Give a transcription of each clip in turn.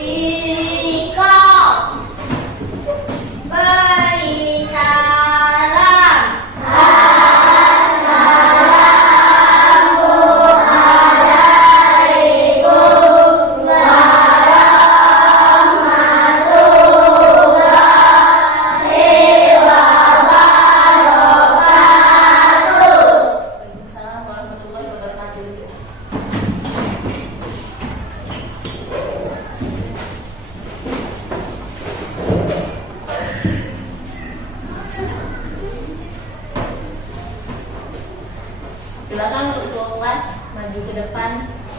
Istiqom. Beri salam. Assalamualaikum warahmatullahi wabarakatuh. Waalaikumsalam warahmatullahi wabarakatuh. Silakan untuk ketua kelas maju ke depan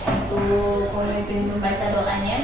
untuk memimpin membaca doanya.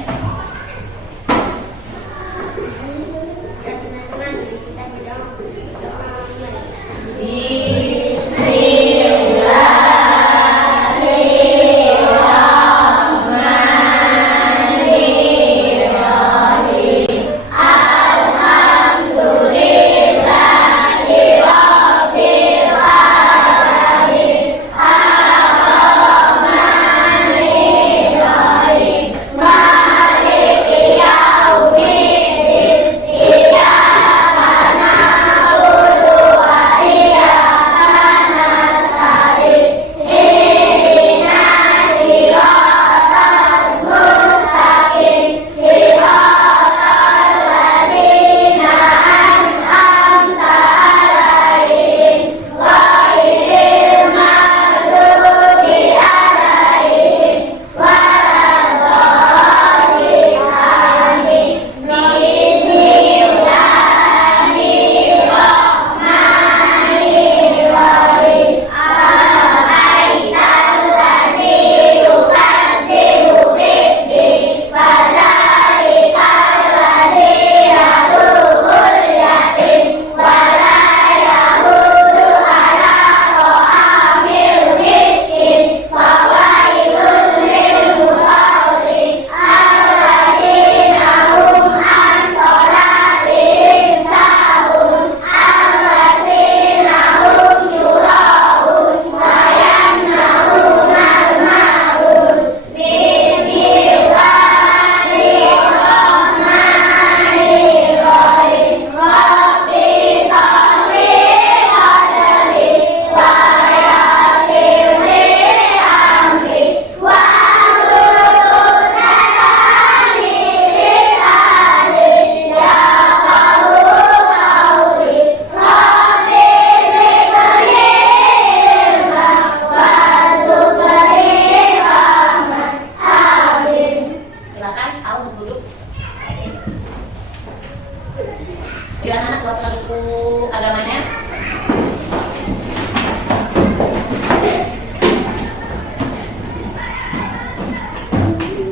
Silakan anak buat buku agamanya.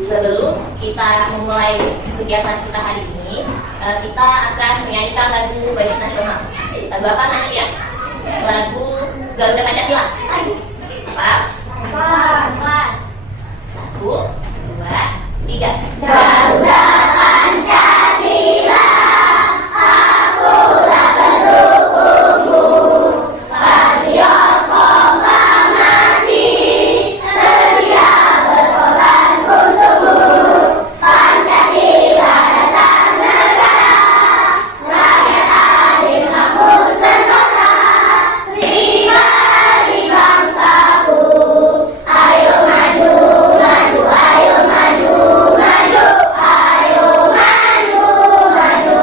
Sebelum kita memulai kegiatan kita hari ini, kita akan menyanyikan lagu Bajik Nasional. Lagu apa anak ya? Lagu Garuda Pancasila. Apa? Empat. 1, 2, 3. Garuda Pancasila, akulah pendukungmu. Patriot proklamasi, sedia berkorban untukmu. Pancasila dasar negara, rakyat adil makmur sentosa. Pribadi bangsaku, ayo maju, maju, ayo maju, maju, ayo maju, maju.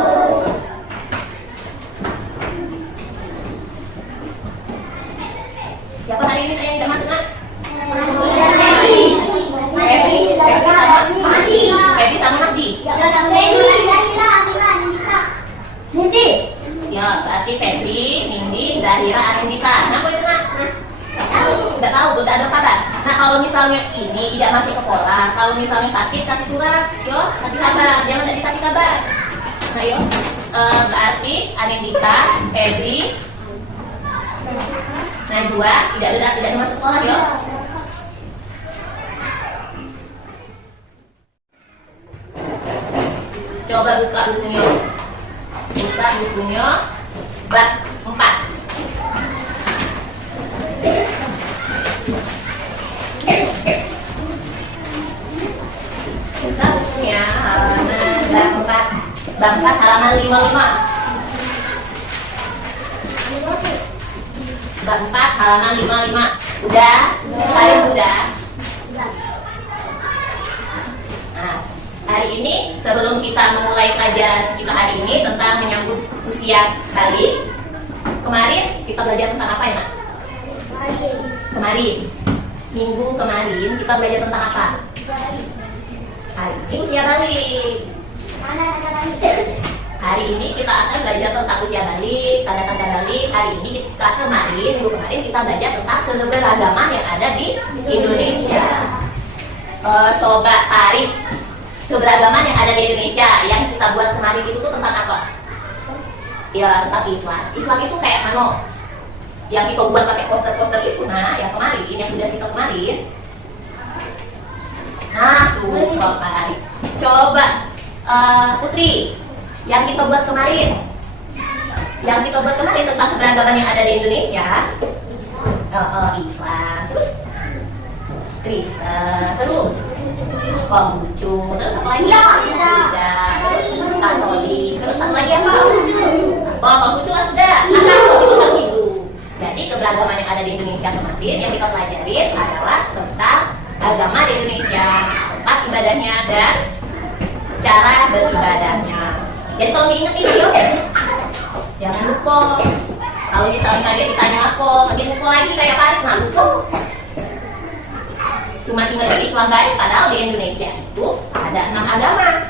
Siapa hari ini yang tidak masuk, Nak? Febri sama Febri sama Mahdi. Nindi. Ya, berarti Febri, Nindi, Zahira, Arindita. Kenapa itu, Nak? Tidak tahu, tidak ada kabar. Nah, kalau misalnya ini tidak masih sekolah, kalau misalnya sakit kasih surat, yo, kasih kabar. Jangan tidak dikasih kabar. Nah, yo, berarti Arindita, Febri, Najwa tidak masuk sekolah, yo. Coba buka bukunya. Buka bukunya bab 4. Buka bukunya halaman Bab 4 halaman 55. Bab 4 halaman 55. Udah? Saya sudah. Nah, hari ini sebelum kita memulai pelajaran kita hari ini tentang menyambut usia balik, kemarin kita belajar tentang apa ya, Mak? Kemarin, minggu kemarin kita belajar tentang apa? Hari ini usia balik. Hari ini kita akan belajar tentang usia balik, tanda-tanda balik. Hari ini kita minggu kemarin kita belajar tentang keberagaman yang ada di Indonesia. Coba tarik keberagaman yang ada di Indonesia yang kita buat kemarin itu tuh tentang apa? Ya, tentang Islam. Islam itu kayak mana? Yang kita buat pakai poster-poster itu, nah, yang kemarin, yang udah kita kemarin. Nah, tuh, coba tarik. Coba, Putri, yang kita buat kemarin. Yang kita buat kemarin tentang keberagaman yang ada di Indonesia. Islam, terus Kristen, terus Konghucu, terus apa lagi? Buddha, terus Katolik, terus apa lagi apa? Konghucu lah sudah, Katolik kan itu. Jadi keberagaman yang ada di Indonesia kemarin yang kita pelajarin adalah tentang agama di Indonesia, tempat ibadahnya dan cara beribadahnya. Jadi kalau diingat itu yuk, jangan lupa. Kalau misalnya dia ditanya apa, lagi lupa lagi kayak Paris, nah lupa. Cuma ingat Islam baik, padahal di Indonesia itu ada 6 agama.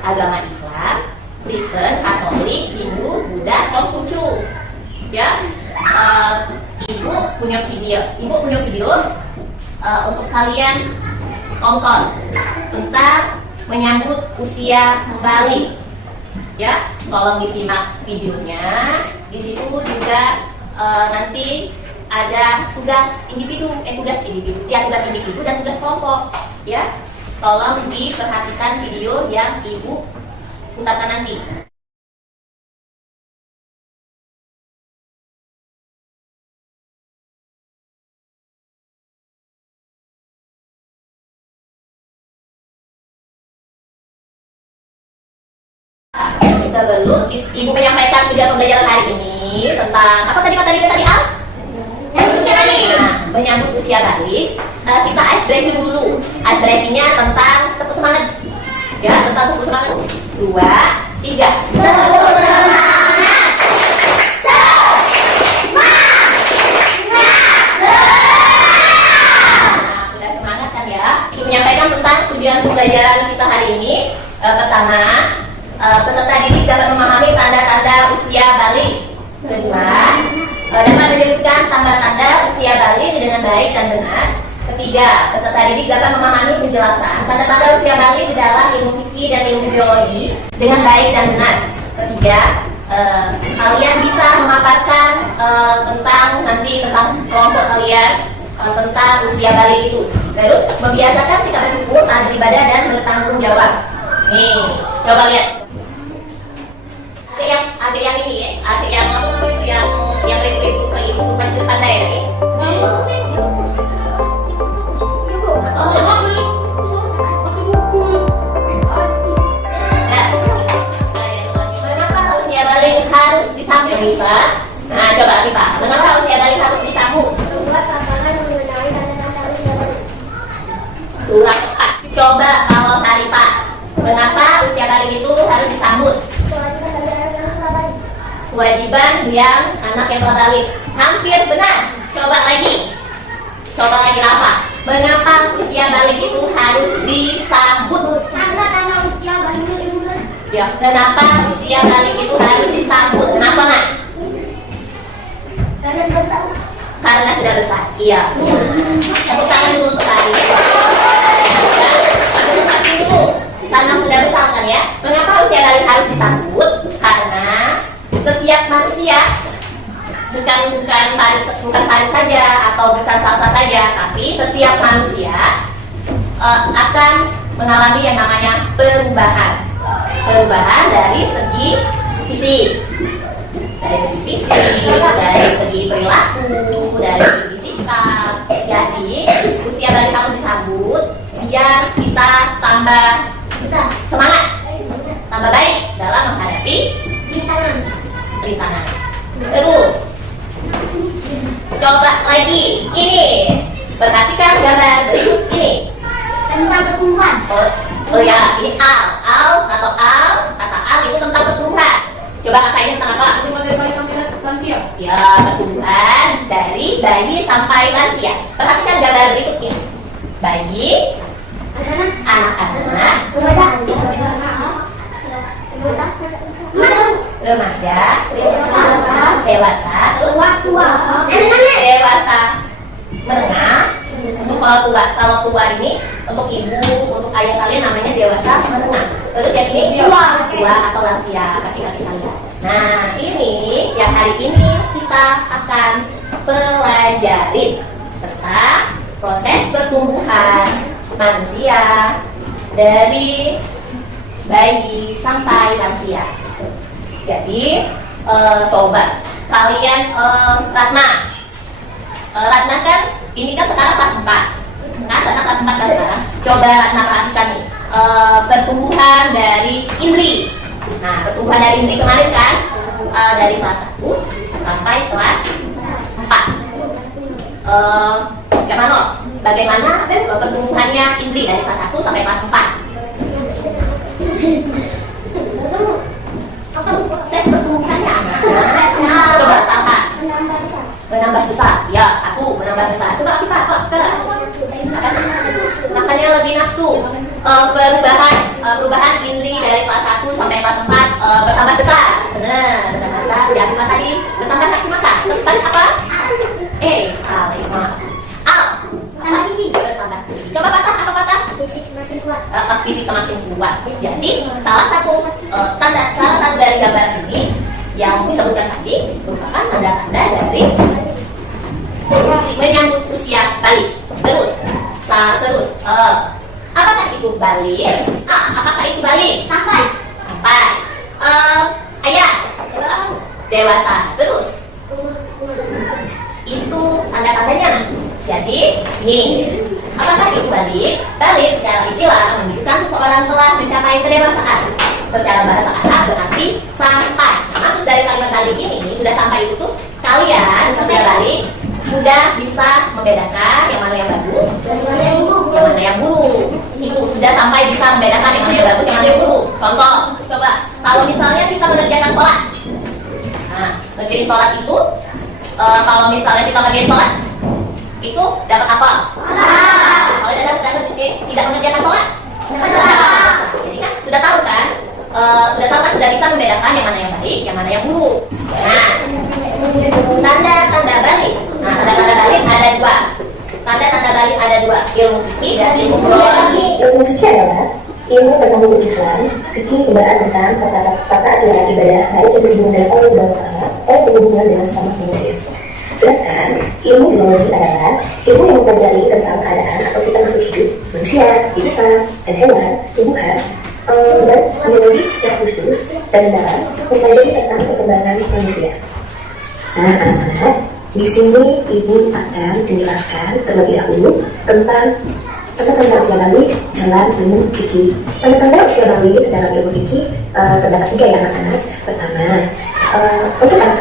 Agama Islam, Kristen, Katolik, Hindu, Buddha, Konghucu. Ya, Ibu punya video untuk kalian tonton tentang menyambut usia balik. Ya, tolong disimak videonya. Di situ juga nanti ada tugas individu dan tugas kelompok. Ya, tolong diperhatikan video yang Ibu putarkan nanti. Sebelum Ibu menyampaikan tujuan pembelajaran hari ini tentang apa tadi Al? Menyambut usia balik, kita ice breaking dulu. Ice breakingnya tentang tepuk semangat. Ya, tentang tepuk semangat. 2, 3. Tepuk semangat. Udah semangat kan ya? Menyampaikan tentang tujuan pembelajaran kita hari ini. Pertama, peserta didik dapat memahami tanda-tanda usia balik. Kedua, dapat menyebutkan tanda-tanda usia balik dengan baik dan benar. Ketiga, peserta didik dapat memahami penjelasan tanda-tanda usia balik di dalam ilmu fikih dan ilmu biologi dengan baik dan benar. Ketiga, kalian bisa memaparkan tentang kelompok kalian tentang usia balik itu. Terus membiasakan sikap bersyukur saat beribadah dan bertanggung jawab. Nih, coba lihat. Adik yang ini ya, adik yang apa namanya itu yang itu supaya terpandai ya. Mengapa usia balik harus disambut bisa? Nah, coba kita. Mengapa usia balik harus disambut? Coba kalau Sarita, mengapa usia balik itu harus disambut? Kewajiban yang anak yang telah balik. Hampir benar. Coba lagi Rafa. Mengapa usia balik itu harus disambut? Karena usia balik itu Ya, kenapa usia balik itu harus disambut? Kenapa, Nak? Karena sudah besar. Iya. Tepuk tangan dulu untuk hari. Tepuk tangan dulu. Karena sudah besar kan ya. Mengapa usia balik harus disambut? Karena setiap manusia bukan Faris saja atau bukan Salsa saja, tapi setiap manusia akan mengalami yang namanya perubahan dari segi fisik, dari segi perilaku, dari segi sikap. Jadi usia balik harus disambut biar kita tambah semangat, tambah baik dalam tangan. Terus coba lagi ini, perhatikan gambar berikut ini. Tentang pertumbuhan. Oh ya, ini al atau kata al itu tentang pertumbuhan. Coba kakak ini tentang apa? Dari bayi sampai lansia. Ya, pertumbuhan dari bayi sampai lansia. Perhatikan gambar berikut ini. Bayi, anak-anak, remaja, dewasa, dewasa menengah. Untuk kalau tua ini untuk ibu, untuk ayah kalian namanya dewasa menengah. Terus yang ini tua atau lansia, kaki-kaki kalian. Nah, ini yang hari ini kita akan pelajari tentang proses pertumbuhan manusia dari bayi sampai lansia. Jadi coba kalian Ratna kan ini kan sekarang kelas 4 kan, Ratna kelas 4 kan sekarang. Coba Ratna perhatikan nih pertumbuhan dari Indri. Nah, pertumbuhan dari Indri kemarin kan dari kelas 1 sampai kelas 4. Bagaimana pertumbuhannya Indri dari kelas 1 sampai kelas 4? Proses pertumbuhannya coba tambah. Menambah besar, ya, 1 menambah besar. Coba kita makanya lebih nafsu. Perubahan Indri dari kelas 1 sampai kelas 4 bertambah besar. Benar, bertambah besar. Yang kedua tadi bertambah nafsu makan. Terus tadi apa? Kalimat al Tambah tinggi. bertambah tinggi. Coba patah apa patah? Fisik semakin kuat. Fisik semakin kuat. Jadi salah satu dari gambar ini yang disebutkan tadi merupakan tanda-tanda dari menyambut usia balik. Terus apakah itu balik? Apakah itu balik? Sampai. Ayah dewasa. Terus itu tanda-tandanya. Jadi nih, apakah itu balik? Balik secara istilah menunjukkan seseorang telah mencapai kedewasaan. Secara bahasa Arab berarti sampai. Maksud dari kalimat balik ini sudah sampai itu tuh kalian sudah balik, sudah bisa membedakan yang mana yang bagus, yang mana yang buruk. Itu sudah sampai bisa membedakan yang mana yang bagus, yang mana yang buruk. Contoh, coba kalau misalnya kita mengerjakan sholat. Nah, mengerjakan sholat itu kalau misalnya kita mengerjakan sholat itu dapat apa? Kalau tidak mengerjakan sholat, jadi kan sudah tahu kan? Sudah bisa membedakan yang mana yang baik, yang mana yang buruk. Nah, tanda-tanda balik. Nah, tanda-tanda balik ada 2. Tanda-tanda balik ada 2, ilmu fikih dan ilmu biologi. Ilmu fikih adalah ilmu tentang hukum Islam, fikih pembahasan tentang tata aturan ibadah baik yang berhubungan dengan Allah Subhanahu wa Ta'ala atau berhubungan dengan sesama manusia. Sedangkan ilmu biologi adalah ilmu yang mempelajari tentang keadaan atau sifat makhluk hidup, manusia, binatang, dan hewan, tumbuhan, dan biologi secara khusus dan dalam mempelajari tentang perkembangan manusia. Nah, anak-anak, di sini ibu akan menjelaskan terlebih dahulu tentang tanda-tanda usia balik dalam ilmu fikih. Tanda-tanda usia balik dalam ilmu fikih terdapat 3 ya anak-anak. Pertama, untuk anak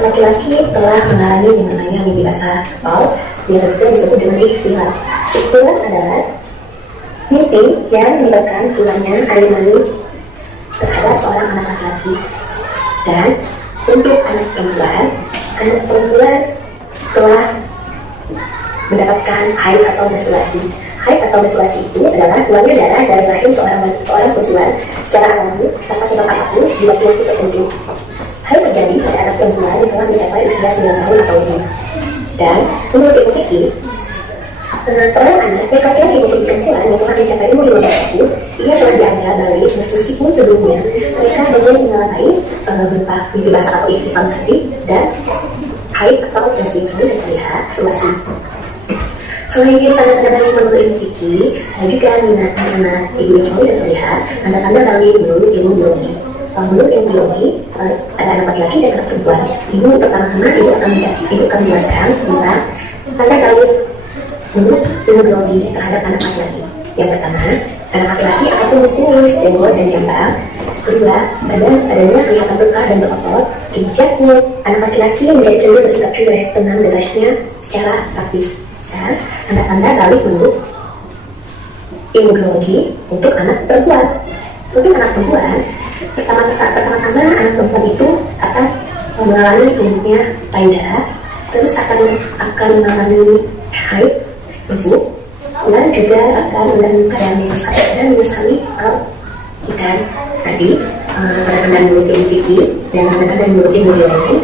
laki-laki telah mengalami yang namanya mimpi basah atau biasanya disebut dengan ikhtilat. Ikhtilat adalah mimpi yang menyebabkan keluarnya air mani terhadap seorang anak laki-laki. Dan untuk anak perempuan telah mendapatkan haid atau menstruasi. Haid atau menstruasi itu adalah keluarnya darah dari rahim seorang perempuan secara alami tanpa sebab apapun di waktu-waktu tertentu. Hal terjadi pada anak perempuan yang telah mencapai usia 9 tahun atau lebih. Dan menurut ilmu fikih, seorang anak laki-laki maupun perempuan yang telah mencapai umur 15 tahun, ia telah dianggap balik meskipun sebelumnya mereka belum mengalami berupa mimpi basah atau ikhtifal tadi dan haid atau menstruasi dan terlihat menstruasi. Selain tanda-tanda balik menurut ilmu fikih, ada juga minat anak ibu yang solid dan solihat, tanda-tanda balik menurut ilmu biologi. Menurut ilmu biologi, ada anak laki-laki dan anak perempuan. Ibu akan menjelaskan tentang tanda balik menurut ilmu biologi terhadap anak laki-laki. Yang pertama, anak laki-laki akan tumbuh kurus, jenggot, dan jambang. Kedua, badannya kelihatan bekah dan berotot. Kebijaknya, anak laki-laki yang menjadi cenderung bersikap cuek, tenang, dan rasanya secara praktis. Dan tanda-tanda balik untuk ilmu biologi untuk anak perempuan. Untuk anak perempuan, pertama-tama anak perempuan itu akan mengalami tumbuhnya payudara, terus akan mengalami haid, mensuk, dan juga akan mengalami menyusahkan ikan tadi tanda-tanda menurut ilmu fikih dan tanda-tanda menurut ilmu biologi.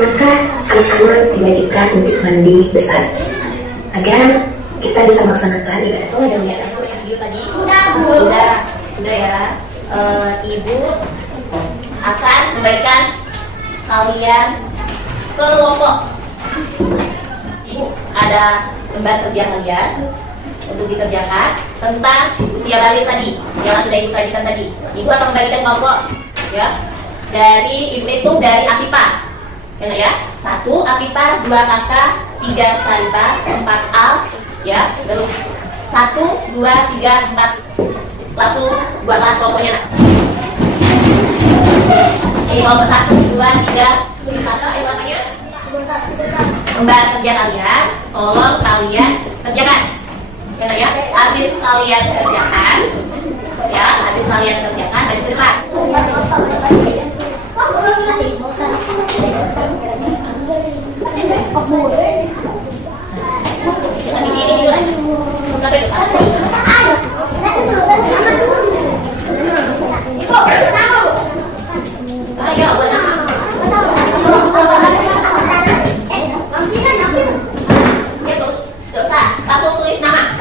Maka anak-anak diwajibkan untuk mandi besar agar kita bisa melaksanakan ibadah sholat dan Yang video tadi Udah. udah ya. Ibu akan memberikan kalian kelompok. Ibu ada lembar kerja kalian untuk dikerjakan tentang usia balik tadi yang sudah ibu sajikan tadi. Ibu akan membagikan kelompok ya dari ibu itu dari Apipa ya. 1 Apipa, 2 kakak, 3 Sarita, 4 Al ya, lalu 1, 2, 3, 4 langsung buatlah kelompoknya nak. Ini kelompok 1, 2, 3 apa namanya? Lembar kerja kalian, tolong kalian kerjakan ya. Habis kalian kerjakan ya, habis kalian kerjakan dari depan. Jangan di sini dulu aja. Sampai depan. Ayo, buat nama. Ya tuh, tidak usah. Langsung tulis nama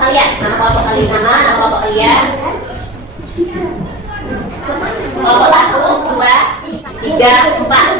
kalian, nama kelompok kalian, nama kelompok kalian. Kelompok 1, 2, 3, 4.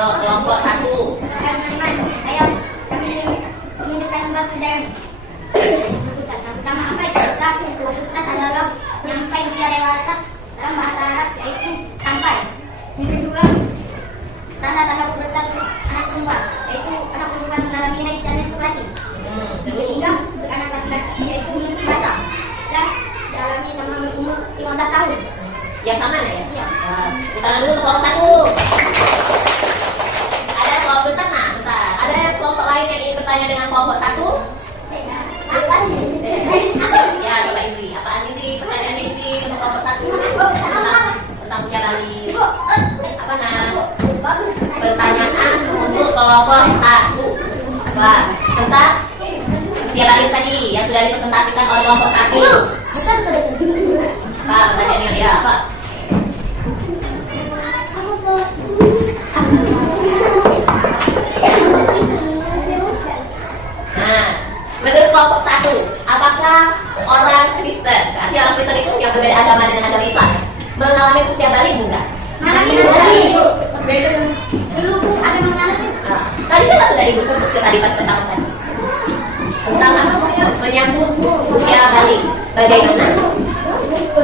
Kelompok 1. Ayo, kami menunjukkan lembar kerja yang pertama apa itu? Aktivitas adalah nyampai usia dewasa dalam bahasa Arab yaitu sampai. Yang kedua, tanda-tanda pubertas anak perempuan yaitu anak perempuan mengalami haid dan menstruasi. Yang ketiga, untuk anak laki-laki yaitu menyusui basah dan dialami selama berumur 15 tahun. Yang sama ya? Iya. Tangan dulu untuk kelompok 1. Ada kelompok lain yang ingin bertanya dengan kelompok 1? Apa? Ya, coba Indri. Apaan Indri? Pertanyaannya Indri untuk kelompok 1 tentang usia balik. Apa nak? Pertanyaan untuk kelompok 1. Wah, tentang usia balik tadi yang sudah dipresentasikan oleh kelompok 1. Apa pertanyaannya? Ya, apa? Menurut kelompok 1, apakah orang Kristen, berarti orang Kristen itu yang berbeda agama dengan agama Islam, mengalami usia balik enggak? Mengalami. Dulu ada mengalami. Tadi kan sudah ibu sebut tadi pas pertama tadi tentang apa menyambut usia balik. Bagaimana?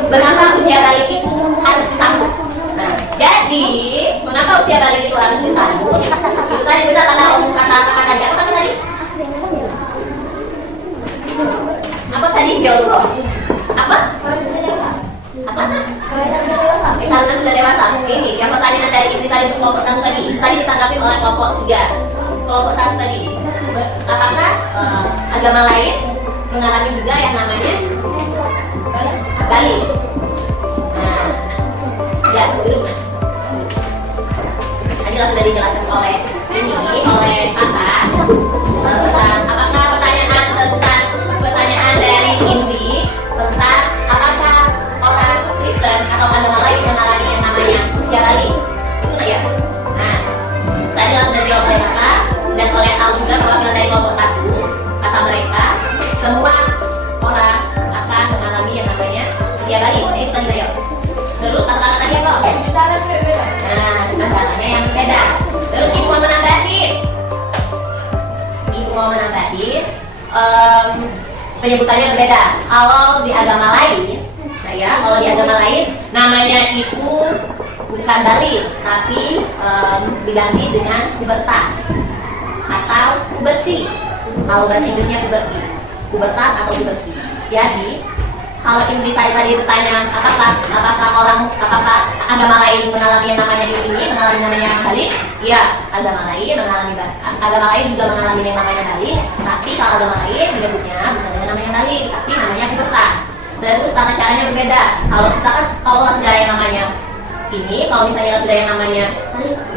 Mengapa usia balik itu harus disambut? Nah, jadi mengapa usia balik itu harus disambut? Itu tadi benar kata kata tadi. Apa kata tadi? Apa tadi jawab? Apa? Apa? sudah dewasa, ini yang pertanyaan dari Indri tadi untuk kelompok 1 tadi ditanggapi oleh kelompok 3. Kelompok 1 tadi, apakah agama lain mengalami juga yang namanya balik? Nah, ya duduk Mas. Tadi sudah dijelaskan oleh Santa tentang apakah pertanyaan dari Indri tentang apakah orang Kristen atau agama lain mengalami yang namanya usia balik, itu nggak ya? Nah, tadi sudah dijawab oleh Kakak dan oleh Al juga perwakilan dari kelompok 1. Kata mereka semua orang akan mengalami yang namanya usia balik. Itu tadi saya. Terus kata-kata tadi apa? Nah, dengan caranya yang berbeda. Terus ibu mau menambahin penyebutannya berbeda. Kalau di agama lain, nah ya, kalau di agama lain namanya itu bukan balik, tapi diganti dengan pubertas atau puberti. Kalau bahasa Inggrisnya puberti, pubertas atau puberti. Jadi kalau Indri tadi bertanya apakah agama lain mengalami yang namanya ini, mengalami namanya balik? Iya, agama lain juga mengalami yang namanya balik. Tapi kalau agama lain menyebutnya bukan dengan namanya balik, tapi namanya pubertas. Terus tata caranya berbeda. Kalau kita kan kalau sudah yang namanya ini, kalau misalnya sudah yang namanya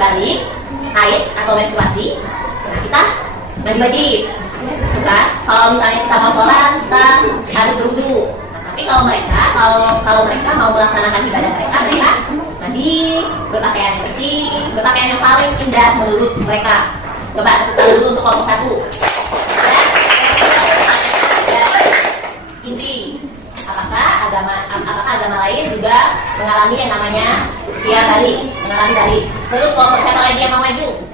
balik, haid atau menstruasi, nah kita wajib. Kan? Kalau misalnya kita mau sholat, kita harus berwudu. Tapi kalau mereka mau melaksanakan ibadah mereka mandi, berpakaian yang bersih, berpakaian yang paling indah menurut mereka. Coba kita dulu untuk kelompok 1. Inti, apakah agama lain juga mengalami yang namanya usia balik, mengalami balik. Terus kelompok siapa lagi yang mau maju?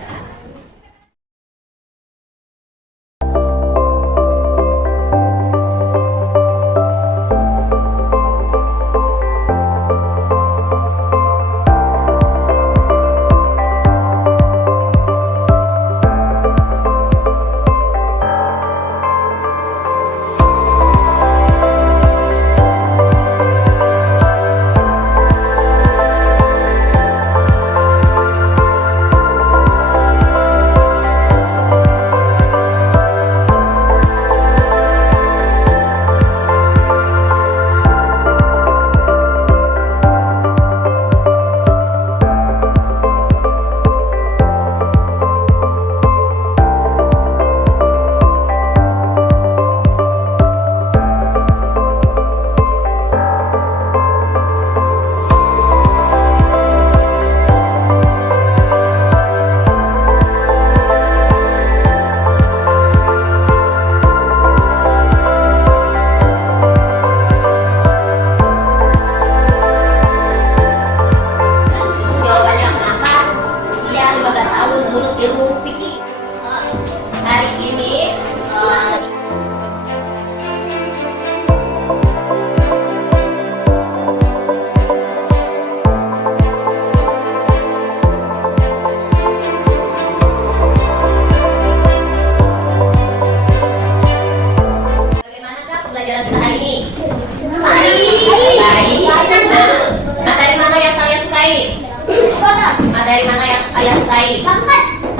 Dari mana yang kalian sukai?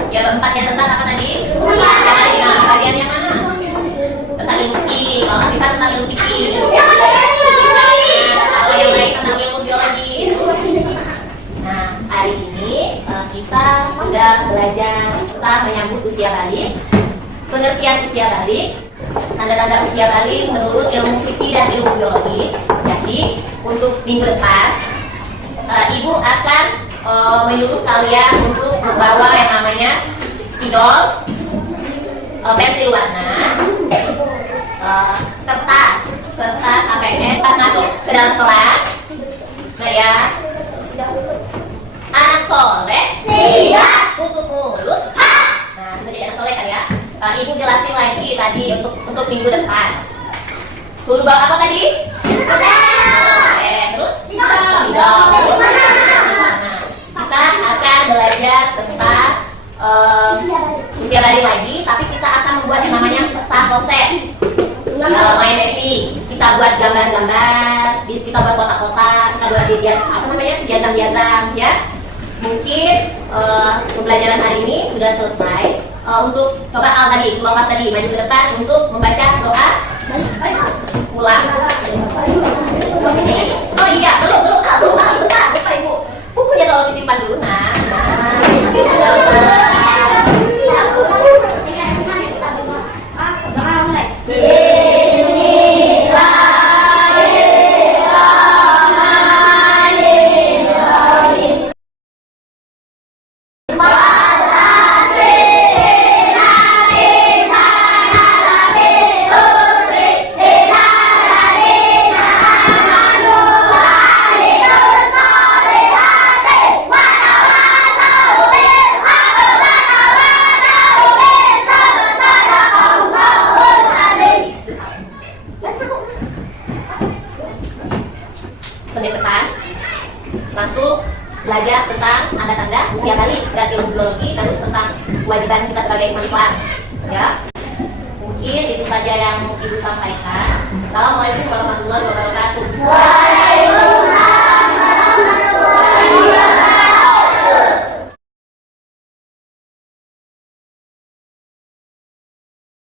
Ya, keempat yang tentang apa tadi? Nah, bagian yang mana? Tentang ilmu fikih. Kalau kita tentang ilmu fikih. Kalau yang lain tentang ilmu biologi. Nah, hari ini kita sudah belajar tentang menyambut usia balik, pengertian usia balik, tanda-tanda usia balik menurut ilmu fikih dan ilmu biologi. Jadi, untuk minggu depan, Ibu akan menyuruh kalian untuk membawa yang namanya spidol, pensil warna, kertas APS pas masuk ke dalam kelas. Nah ya, anak soleh siap, tutup mulut. Nah, sudah jadi anak soleh kan ya? Ibu jelasin lagi tadi untuk minggu depan. Suruh bawa apa tadi? Terus? Kita akan belajar tentang usia balik lagi, tapi kita akan membuat yang namanya peta konsep. Main happy, kita buat gambar-gambar, kita buat kotak-kotak, kita buat di kegiatan-kegiatan ya. Mungkin pembelajaran hari ini sudah selesai. Untuk coba tadi kelompok tadi maju ke depan untuk membaca doa pulang. Oh iya, belum lupa Ibu. Bukunya tolong disimpan dulu nah. Senin depan langsung belajar tentang tanda-tanda usia balik dan ilmu biologi, terus tentang kewajiban kita sebagai mahasiswa ya. Mungkin itu saja yang Ibu sampaikan. Assalamualaikum warahmatullahi wabarakatuh.